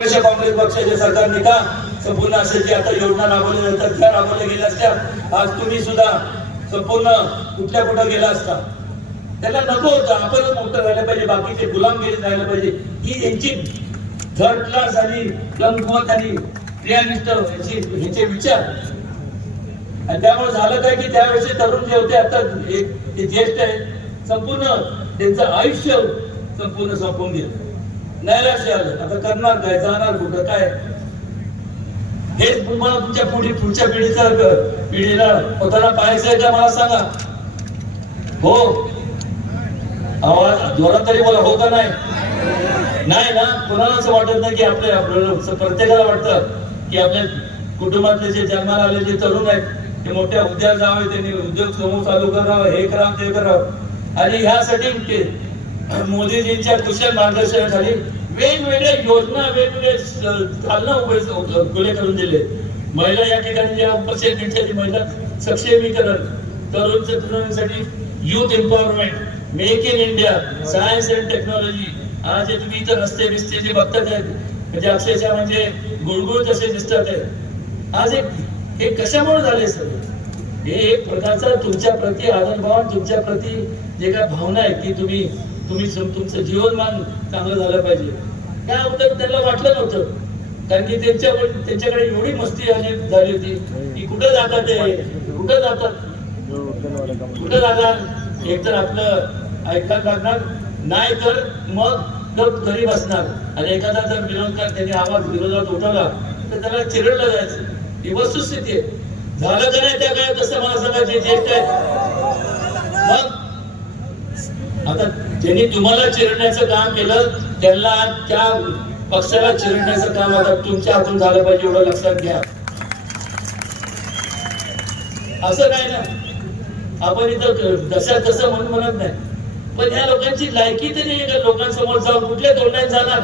कशा काँग्रेस पक्षाच्या सरकारने का संपूर्ण अशा जी आता योजना राबवल्या जातात त्या राबवल्या गेल्या असत्या आज तुम्ही सुद्धा संपूर्ण कुठल्या कुठं गेला असता? त्याला नको होतं. आपणच मुक्त राहिलं पाहिजे बाकीचे गुलाम गेले राहिलं पाहिजे. ही यांची थर्ड क्लास आणि कमकुवत आणि क्रियानिष्ठ यांची ह्याचे विचार. आणि त्यामुळे झालं काय की त्यावेळेस तरुण जे होते आता ते ज्येष्ठ आहे संपूर्ण त्यांचं आयुष्य संपूर्ण संपून गेलं. नैराश्य आलं आता करणार काय? जाणार कुठं? काय? हेच तुम्हाला तुमच्यापुढे पुढच्या पिढीचा पिढीला होताना पाहायचं आहे का मला सांगा. हो. आवाज जोरात तरी बोला. हो का नाही? नाही ना? कोणाला असं वाटत नाही की आपल्या आपल्याला प्रत्येकाला वाटतं की आपल्या कुटुंबातले जे जन्माला आले जे तरुण आहेत ते मोठ्या उद्योग जावे त्यांनी उद्योग समूह चालू करावं हे करावं ते करावं. आणि ह्यासाठी मोदीजींच्या कुशल मार्गदर्शनाखाली वेगवेगळ्या योजना वेगवेगळे चालना उभे खुले करून दिले. महिला या ठिकाणी ज्या उपस्थित महिला सक्षमीकरण तरुण तरुणांसाठी youth empowerment make in India science and technology आज जे तुम्ही इथं रस्ते बिस्ते जे बघतात आहेत म्हणजे अक्षरशः म्हणजे गुळगुळ तसे दिसतात. आहेत आज एक हे कशामुळे झाले सर? हे एक प्रकारचा तुमच्या प्रती आदरभाव तुमच्या प्रती जे काय भावना आहे की तुम्ही तुम्ही तुमचं जीवनमान चांगलं झालं पाहिजे. त्या अगोदर त्यांना वाटलं नव्हतं. कारण की त्यांच्या त्यांच्याकडे एवढी मस्ती आली झाली होती की कुठं जातात ते? कुठं जातात? कुठं जाणार एक तर आपलं ऐकायला लागणार नाही तर मग तर घरी बसणार आणि एखादा जर विरोधकार त्यांनी आवाज विरोधात उठवला तर त्याला चिरडलं जायचं. ही वस्तुस्थिती आहे. झालं का नाही त्या काळात तसं मला सांगा जे ज्येष्ठ आहेत मग आता ज्यांनी तुम्हाला चिरडण्याचं काम केलं त्यांना त्या पक्षाला चिरडण्याचं काम आता तुमच्या हातून झालं पाहिजे एवढं लक्षात घ्या. असं काय ना? आपण इथं जशा तसं म्हणून म्हणत नाही. पण ह्या लोकांची लायकी तरी लोकांसमोर जाऊन कुठल्या तोंडाने जाणार?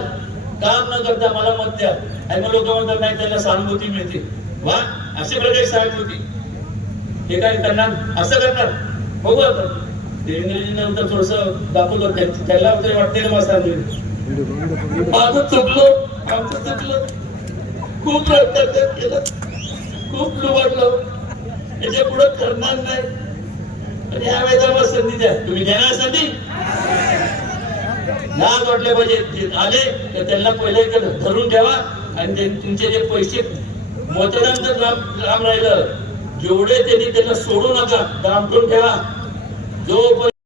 काम न करता मला मत द्या. आणि मग लोक म्हणतात नाही त्यांना सहानुभूती मिळते. वा अशा प्रकारे सहानुभूती. हे काय करणार? असं करणार? बघू आपण. देवेंद्रजींना नंतर थोडस दाखवलं त्याला तरी वाटते ना माझं सहानुभूती माझं चुकलो. आमचं चुकलं. खूप अत्याचार केलं खूप लुबडलो. याच्यापुढे करणार नाही. आणि या वेळेला संधी द्या. तुम्ही देणार संधी? नाच वाटले पाहिजे. आले तर त्यांना पहिले धरून ठेवा. आणि तुमचे जे पैसे मतदान जर लांब लांब राहिलं. जेवढे त्यांनी त्यांना सोडू नका दाम ठेवा. जोपर्यंत